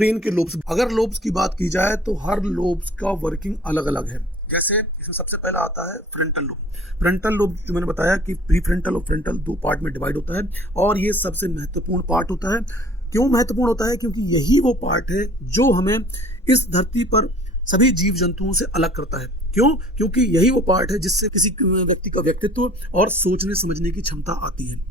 Brain के lobes, अगर lobes की बात की जाए तो हर लोब्स का वर्किंग अलग अलग है। जैसे इसमें सबसे पहला आता है फ्रंटल लोब। फ्रंटल लोब जो मैंने बताया कि प्री फ्रंटल और फ्रंटल दो पार्ट में डिवाइड होता है, और ये सबसे महत्वपूर्ण पार्ट होता है। क्यों महत्वपूर्ण होता है? क्योंकि यही वो पार्ट है जो हमें इस धरती पर सभी जीव जंतुओं से अलग करता है। क्यों? क्योंकि यही वो पार्ट है जिससे किसी व्यक्ति का व्यक्तित्व और सोचने समझने की क्षमता आती है।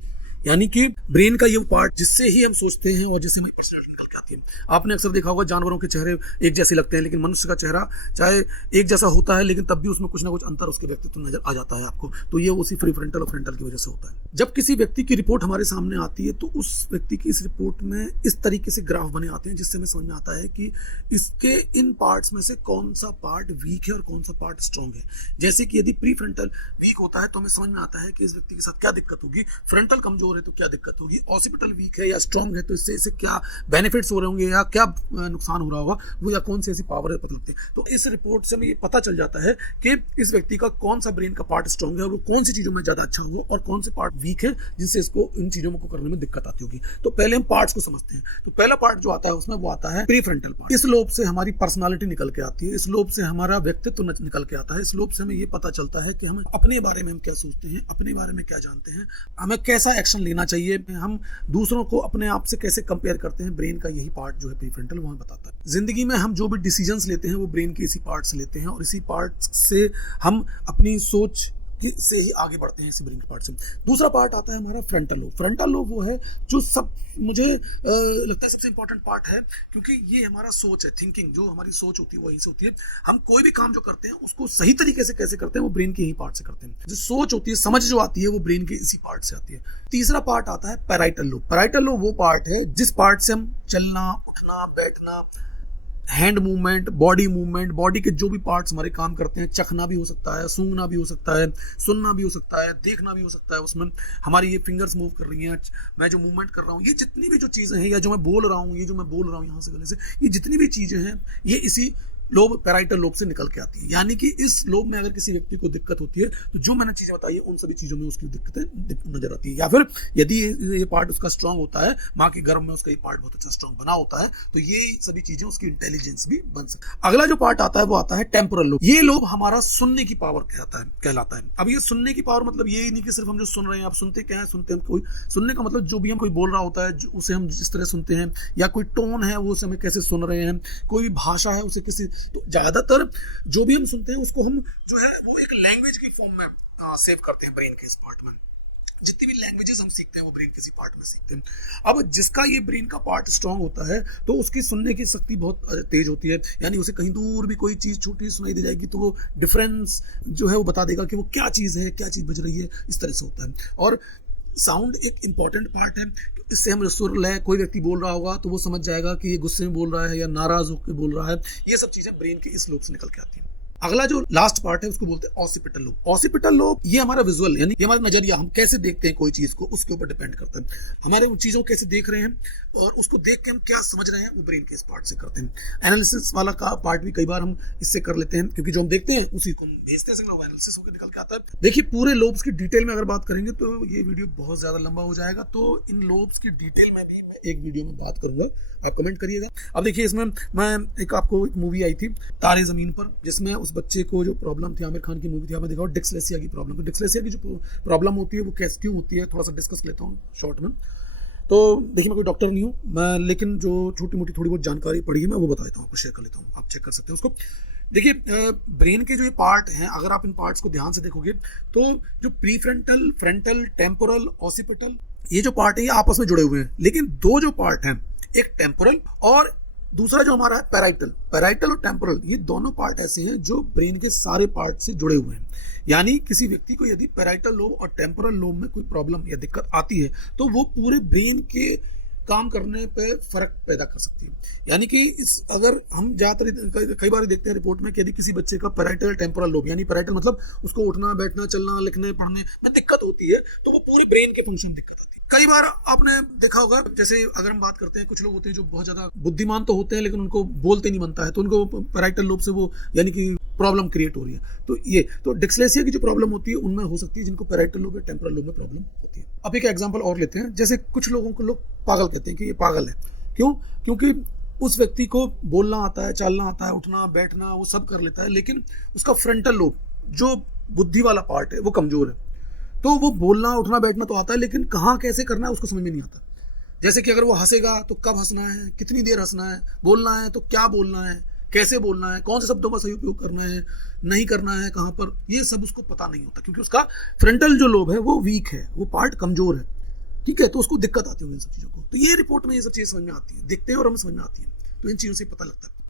यानी कि ब्रेन का ये पार्ट जिससे ही हम सोचते हैं और जिससे हमें पर्सनैलिटी निकल के आती है। आपने अक्सर देखा होगा जानवरों के चेहरे एक जैसे लगते हैं, लेकिन मनुष्य का चेहरा चाहे एक जैसा होता है, लेकिन तब भी उसमें कुछ ना कुछ अंतर उसके व्यक्तित्व नजर आ जाता है आपको। तो ये उसी प्री फ्रंटल और फ्रंटल की वजह से होता है। जब किसी व्यक्ति की रिपोर्ट हमारे सामने आती है तो उस व्यक्ति की इस रिपोर्ट में इस तरीके से ग्राफ बने आते हैं जिससे हमें समझ में आता है कि इसके इन पार्ट्स में से कौन सा पार्ट वीक है और कौन सा पार्ट स्ट्रांग है। जैसे कि यदि प्री फ्रंटल वीक होता है तो हमें समझ में आता है कि इस व्यक्ति के साथ क्या दिक्कत होगी, फ्रंटल कमजोर है तो क्या दिक्कत होगी, ऑसिपिटल वीक है या स्ट्रांग है तो इससे इसे क्या बेनिफिट्स हो रहे होंगे या क्या नुकसान हो रहा होगा, वो या कौन सी ऐसी पावर है पता लगती है। तो इस रिपोर्ट से हमें ये पता चल जाता है कि इस व्यक्ति का कौन सा ब्रेन का पार्ट स्ट्रांग है और वो कौन सी चीजों में ज्यादा अच्छा होगा और कौन से पार्ट वीक है जिससे इसको इन चीजों को करने में दिक्कत आती होगी। तो पहले हम पार्ट्स को समझते हैं। तो पहला पार्ट जो आता है उसमें वो आता है प्री फ्रंटल पार्ट। इस लोब से हमारी पर्सनालिटी निकल के आती है, इस लोब से हमारा व्यक्तित्व निकल के आता है, इस लोब से हमें ये पता चलता है कि हम अपने बारे में हम क्या सोचते हैं, अपने बारे में क्या जानते हैं, हमें कैसा एक्शन लेना चाहिए, हम दूसरों को अपने आप से कैसे कंपेयर करते हैं। ब्रेन का यही पार्ट जो है प्री फ्रंटल वो हमें बताता है। जिंदगी में हम जो भी डिसीजंस लेते हैं वो ब्रेन के इसी पार्ट से लेते हैं और इसी पार्ट से हम अपनी सोच से ही आगे बढ़ते हैं, इसी ब्रेन के पार्ट से। दूसरा पार्ट आता है हमारा फ्रंटल लोब। फ्रंटल लोब वो है जो सब मुझे लगता है सबसे इंपॉर्टेंट पार्ट है, क्योंकि ये हमारा सोच है, थिंकिंग जो हमारी सोच होती है वहीं से होती है। हम कोई भी काम जो करते हैं उसको सही तरीके से कैसे करते हैं वो ब्रेन के ही पार्ट से करते हैं। जो सोच होती है, समझ जो आती है वो ब्रेन के इसी पार्ट से आती है। तीसरा पार्ट आता है पैराइटल लोब। पैराइटल लोब वो पार्ट है जिस पार्ट से हम चलना, उठना, बैठना, hand movement, body movement, body के जो भी पार्ट्स हमारे काम करते हैं, चखना भी हो सकता है, सूंघना भी हो सकता है, सुनना भी हो सकता है, देखना भी हो सकता है, उसमें हमारी ये फिंगर्स मूव कर रही हैं, मैं जो मूवमेंट कर रहा हूँ, ये जितनी भी जो चीज़ें हैं या जो मैं बोल रहा हूँ, ये जो मैं बोल रहा हूँ यहाँ से गले से, ये जितनी भी चीज़ें हैं ये इसी लोब पैराइटल लोब से निकल के आती है। यानी कि इस लोब में अगर किसी व्यक्ति को दिक्कत होती है तो जो मैंने चीजें बताई है उन सभी चीजों में उसकी दिक्कतें नजर आती है। या फिर यदि ये पार्ट उसका स्ट्रांग होता है, माँ के गर्भ में उसका ये पार्ट बहुत अच्छा स्ट्रांग बना होता है, तो ये सभी चीजें उसकी इंटेलिजेंस भी बन सकती है। अगला जो पार्ट आता है वो आता है टेम्पोरल लोब। ये लोब हमारा सुनने की पावर कहलाता है। अब ये सुनने की पावर मतलब ये नहीं कि सिर्फ हम जो सुन रहे हैं, आप सुनते क्या है, सुनते हैं कोई, सुनने का मतलब जो भी हम कोई बोल रहा होता है उसे हम जिस तरह सुनते हैं, या कोई टोन है वो उसे हम कैसे सुन रहे हैं, कोई भाषा है उसे किसी, तो ज्यादातर जो भी हम सुनते हैं उसको हम जो है वो एक लैंग्वेज की फॉर्म में सेव करते हैं ब्रेन के इस पार्ट में। जितनी भी लैंग्वेजेस हम सीखते हैं वो ब्रेन के इसी पार्ट में सीखते हैं। अब जिसका ये ब्रेन का पार्ट स्ट्रांग होता है तो उसकी सुनने की शक्ति बहुत तेज होती है, यानी उसे कहीं दूर भी कोई चीज छोटी सुनाई दे जाएगी तो वो डिफरेंस जो है वो बता देगा कि वो क्या चीज है, क्या चीज बज रही है, इस तरह से होता है। और साउंड एक इंपॉर्टेंट पार्ट है, इससे हम सुर लय, कोई व्यक्ति बोल रहा होगा तो वो समझ जाएगा कि ये गुस्से में बोल रहा है या नाराज होकर बोल रहा है। ये सब चीजें ब्रेन के इस लोब से निकल के आती हैं। अगला जो लास्ट पार्ट है उसको बोलते हैं ऑसिपिटल लोब। ऑसिपिटल लोब ये हमारा विजुअल, यानी ये हमारा नजरिया, हम कैसे देखते हैं कोई चीज को उसके ऊपर डिपेंड करता है। हमारे उन चीजों को कैसे देख रहे हैं और उसको देख के हम क्या समझ रहे हैं वो ब्रेन के इस पार्ट से करते हैं। एनालिसिस वाला का पार्ट भी कई बार हम इससे कर लेते हैं, क्योंकि जो हम देखते हैं उसी को हम भेजते हैं, लोग एनालिसिस होकर निकल के आता है। देखिए पूरे लोब्स की डिटेल में अगर बात करेंगे तो ये वीडियो बहुत ज्यादा लंबा हो जाएगा, तो इन लोब्स की डिटेल में भी मैं एक वीडियो में बात करूंगा, आप कमेंट करिएगा। अब देखिए इसमें मैं आपको एक मूवी आई थी तारे जमीन पर, जिसमें उस बच्चे को जो प्रॉब्लम थी, आमिर खान की मूवी थी, आपने देखा डिस्लेक्सिया की प्रॉब्लम। तो डिस्लेक्सिया की जो प्रॉब्लम होती है वो कैसे क्यों होती है थोड़ा सा डिस्कस लेता हूँ शॉर्ट में। तो देखिए मैं कोई डॉक्टर नहीं हूँ मैं, लेकिन जो छोटी मोटी थोड़ी बहुत जानकारी पड़ी है मैं वो बता देता हूँ, आपको शेयर कर लेता हूँ, आप चेक कर सकते हैं उसको। देखिए ब्रेन के जो ये पार्ट हैं, अगर आप इन पार्ट्स को ध्यान से देखोगे तो जो pre frontal, frontal, temporal, occipital, ये जो पार्ट है ये आपस में जुड़े हुए हैं। लेकिन दो जो पार्ट हैं, एक टेम्पोरल और दूसरा जो हमारा है पैराइटल। पैराइटल और टेम्पोरल ये दोनों पार्ट ऐसे हैं जो ब्रेन के सारे पार्ट से जुड़े हुए हैं। यानी किसी व्यक्ति को यदि पैराइटल लोब और टेम्पोरल लोब में कोई प्रॉब्लम या दिक्कत आती है तो वो पूरे ब्रेन के काम करने पे फर्क पैदा कर सकती है। यानी कि अगर हम ज्यादातर कई बार देखते हैं रिपोर्ट में कि यदि किसी बच्चे का पैराइटल टेम्पोरल लोब, यानी पैराइटल मतलब उसको उठना, बैठना, चलना, लिखने, पढ़ने में दिक्कत होती है तो वो पूरे ब्रेन के फंक्शन दिक्कत आती है। कई बार आपने देखा होगा, जैसे अगर हम बात करते हैं, कुछ लोग होते हैं जो बहुत ज्यादा बुद्धिमान तो होते हैं लेकिन उनको बोलते नहीं बनता है, तो उनको पैराइटल लोब से वो यानी कि प्रॉब्लम क्रिएट हो रही है। तो ये तो डिस्लेक्सिया की जो प्रॉब्लम होती है उनमें हो सकती है जिनको पैराइटल लोब या टेम्पोरल लोब में प्रॉब्लम होती है। अब एक एग्जांपल और लेते हैं, जैसे कुछ लोगों को लोग पागल कहते हैं कि ये पागल है। क्यों? क्योंकि उस व्यक्ति को बोलना आता है, चालना आता है, उठना बैठना वो सब कर लेता है, लेकिन उसका फ्रंटल लोब जो बुद्धि वाला पार्ट है वो कमजोर है। तो वो बोलना उठना बैठना तो आता है, लेकिन कहाँ कैसे करना है उसको समझ में नहीं आता। जैसे कि अगर वो हंसेगा तो कब हंसना है, कितनी देर हंसना है, बोलना है तो क्या बोलना है, कैसे बोलना है, कौन से शब्दों का सही उपयोग करना है, नहीं करना है, कहाँ पर, ये सब उसको पता नहीं होता, क्योंकि उसका फ्रंटल जो लोब है वो वीक है, वो पार्ट कमजोर है। ठीक है, तो उसको दिक्कत आती होगी इन सब चीज़ों को। तो ये रिपोर्ट में ये सब चीज़ें समझ में आती है, देखते हैं और हमें समझ में आती है, तो इन चीज़ों से पता लगता है।